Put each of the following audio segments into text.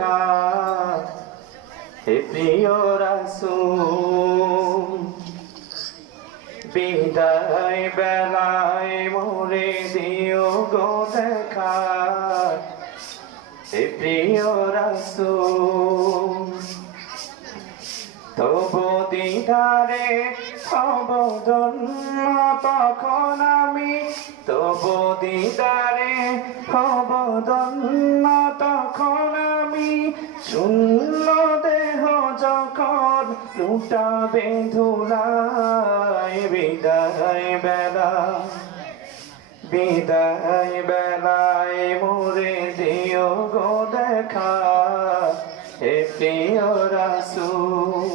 দেখা হে প্রিয় রাসূল বিদায় বেলায় মোরে দিও গো দেখা হে প্রিয় রাসূল তবু দিদারে হব ধন্য তখন আমি তবু দিদারে হব ধন্য তখন আমি শূন্য দেহ যখন লুটাবে ধুলায় বিদায় বেলায় মোরে দিও গো দেখা হে প্রিয় রাসূল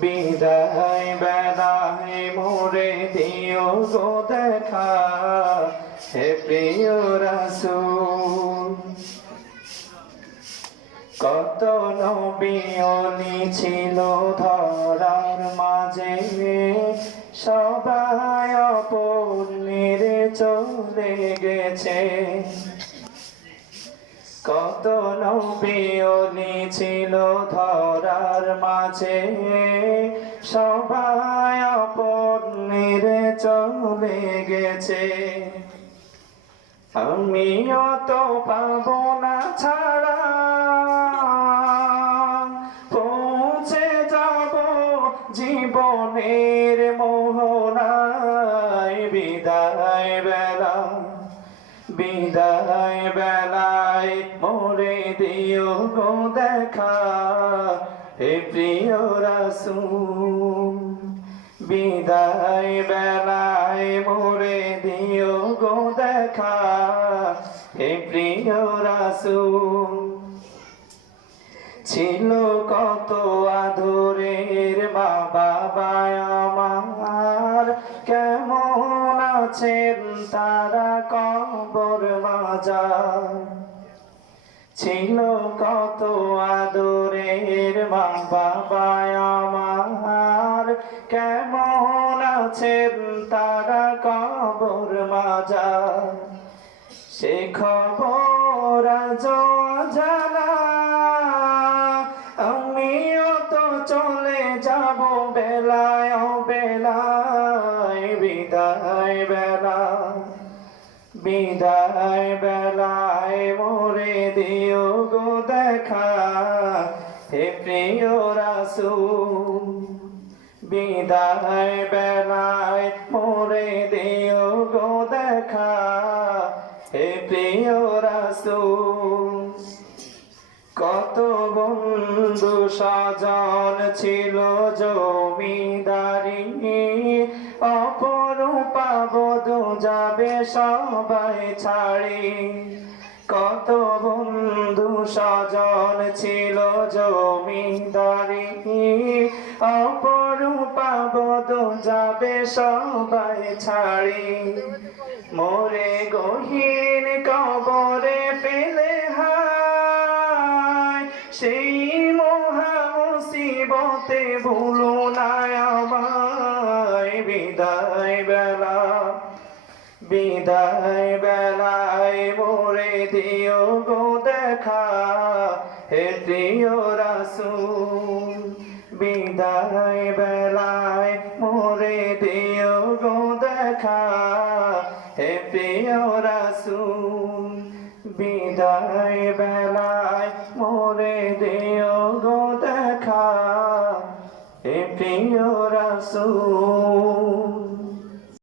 বিদায় বেলায় মোরে দিও গো দেখা হে প্রিয় রাসূল কত নবী ওলি ছিল ধরার মাঝে সবাই আপন নিরে চলে গেছে কত নবী ওলি ছিল ধরার মাঝে সবাই আপন নিরে চলে গেছে আমিও তো পাবো না ছাড়া পৌঁছে যাব জীবনের মোহনায় বিদায় বেলায় মোরে দিও গো দেখা হে প্রিয় রাসূল বিদায় বেলায় মোরে দিও গো দেখা হে প্রিয় রাসূল ছিল কত আদরের মা বাবা আমার কেমন আছেন তারা কবর মাজার ছিল কত আদরের মা বাবা আমার কেমন আছেন তারা কবর মাজার সে খবর আজ জানা আমিও তো চলে যাব বেলায় বিদায় বেলায় মোরে দিও গো দেখা হে প্রিয় রাসূল বিদায় বেলায় মোরে দিও গো দেখা হে প্রিয় রাসূল কত বন্ধু স্বজন ছিল জমিদারি অপরূপা বধূ যাবে সবাই ছাড়ি কত বন্ধু স্বজন ছিল জমিদারি অপরূপা বধূ যাবে সবাই ছাড়ি মোরে গহীন কবরে ফেলে সেই মহা মুসিবতে ভুলো না আমায় বিদায় বেলায় মোরে দিও গো দেখা হে প্রিয় রাসূল বিদায় বেলায় মোরে দিও গো দেখা হে প্রিয় রাসূল বিদায় বেলায় মোরে দিও গো দেখা হে প্রিয় রাসূল।